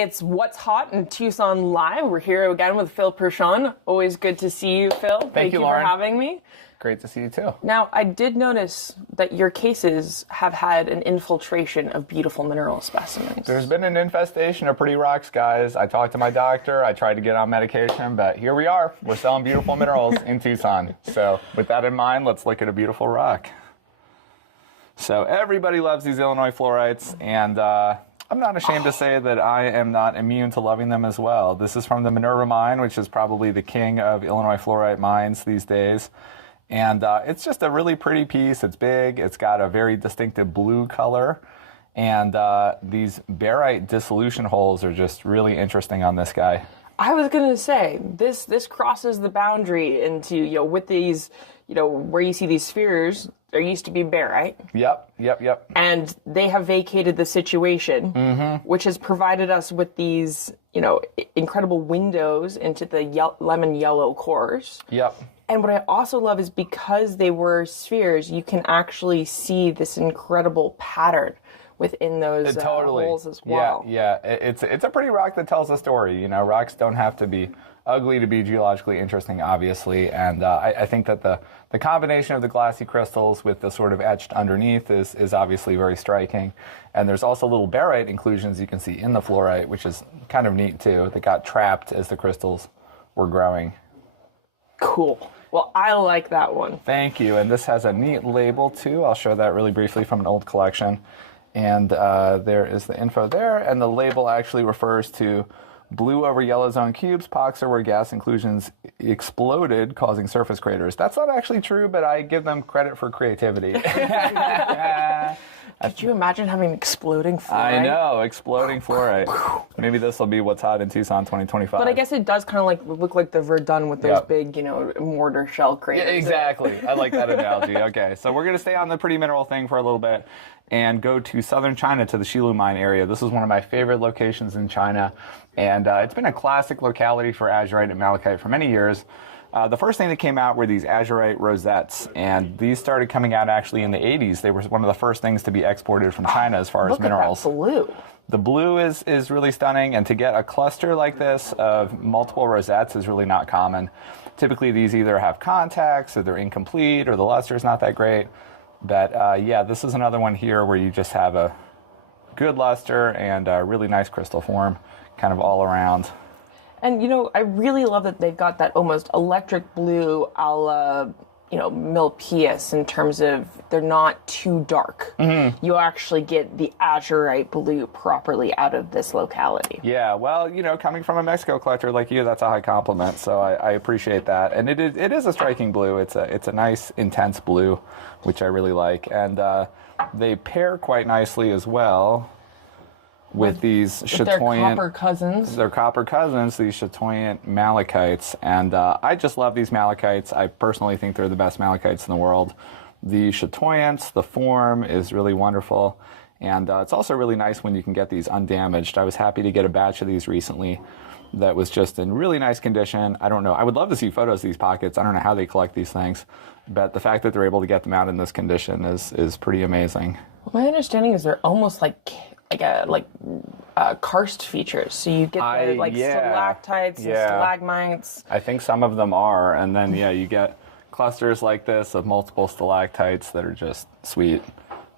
It's What's Hot in Tucson Live. We're here again with Phil Persson. Always good to see you, Phil. Thank you, Lauren, for having me. Great to see you too. Now, I did notice that your cases have had an infiltration of beautiful mineral specimens. There's been an infestation of pretty rocks, guys. I talked to my doctor. I tried to get on medication, but here we are. We're selling beautiful minerals in Tucson. So with that in mind, let's look at a beautiful rock. So everybody loves these Illinois fluorites, and I'm not ashamed to say that I am not immune to loving them as well. This is from the Minerva mine, which is probably the king of Illinois fluorite mines these days. And it's just a really pretty piece. It's big. It's got a very distinctive blue color. And these barite dissolution holes are just really interesting on this guy. I was going to say, this crosses the boundary into, with these, where you see these spheres, there used to be barite. Yep. And they have vacated the situation, which has provided us with these, incredible windows into the lemon yellow cores. Yep. And what I also love is because they were spheres, you can actually see this incredible pattern within those holes as well. Yeah. It's a pretty rock that tells a story. Rocks don't have to be ugly to be geologically interesting, obviously. And I think that the combination of the glassy crystals with the sort of etched underneath is obviously very striking. And there's also little barite inclusions you can see in the fluorite, which is kind of neat too, that got trapped as the crystals were growing. Cool. Well, I like that one. Thank you. And this has a neat label too. I'll show that really briefly from an old collection. And there is the info there. And the label actually refers to blue over yellow zone cubes, pocs are where gas inclusions exploded, causing surface craters. That's not actually true, but I give them credit for creativity. Could you imagine having exploding fluorite? I know, exploding fluorite. Maybe this will be What's Hot in Tucson 2025. But I guess it does kind of look like the Verdun with those big, mortar shell craters. Yeah, exactly. I like that analogy. Okay, so we're going to stay on the pretty mineral thing for a little bit and go to southern China to the Xilu mine area. This is one of my favorite locations in China, and it's been a classic locality for azurite and malachite for many years. The first thing that came out were these azurite rosettes, and these started coming out actually in the 80s. They were one of the first things to be exported from China as far as minerals. Look at that blue. The blue is really stunning, and to get a cluster like this of multiple rosettes is really not common. Typically, these either have contacts, or they're incomplete, or the luster is not that great. But yeah, this is another one here where you just have a good luster and a really nice crystal form, kind of all around. And, I really love that they've got that almost electric blue a la, Milpias in terms of they're not too dark. Mm-hmm. You actually get the azurite blue properly out of this locality. Yeah, well, coming from a Mexico collector like you, that's a high compliment, so I appreciate that. And it is a striking blue. It's a nice, intense blue, which I really like. And they pair quite nicely as well with these chatoyant, their copper cousins. They're copper cousins, these chatoyant malachites. And I just love these malachites. I personally think they're the best malachites in the world. The chatoyants, the form is really wonderful. And it's also really nice when you can get these undamaged. I was happy to get a batch of these recently that was just in really nice condition. I don't know. I would love to see photos of these pockets. I don't know how they collect these things. But the fact that they're able to get them out in this condition is pretty amazing. My understanding is they're almost like karst features. So you get stalactites and stalagmites. I think some of them are, and then you get clusters like this of multiple stalactites that are just sweet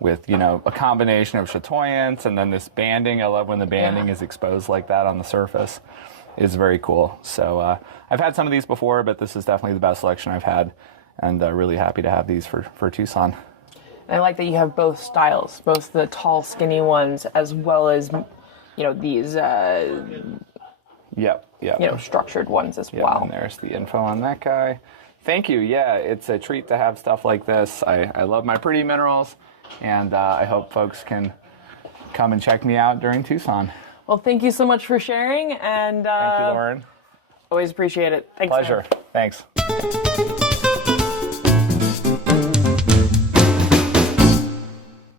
with a combination of chatoyants and then this banding. I love when the banding is exposed like that on the surface. It's very cool. So I've had some of these before, but this is definitely the best selection I've had, and really happy to have these for Tucson. I like that you have both styles, both the tall, skinny ones, as well as, these, structured ones as well. And there's the info on that guy. Thank you. Yeah, it's a treat to have stuff like this. I love my pretty minerals, and I hope folks can come and check me out during Tucson. Well, thank you so much for sharing, and thank you, Lauren. Always appreciate it. Thanks. Pleasure. Man. Thanks.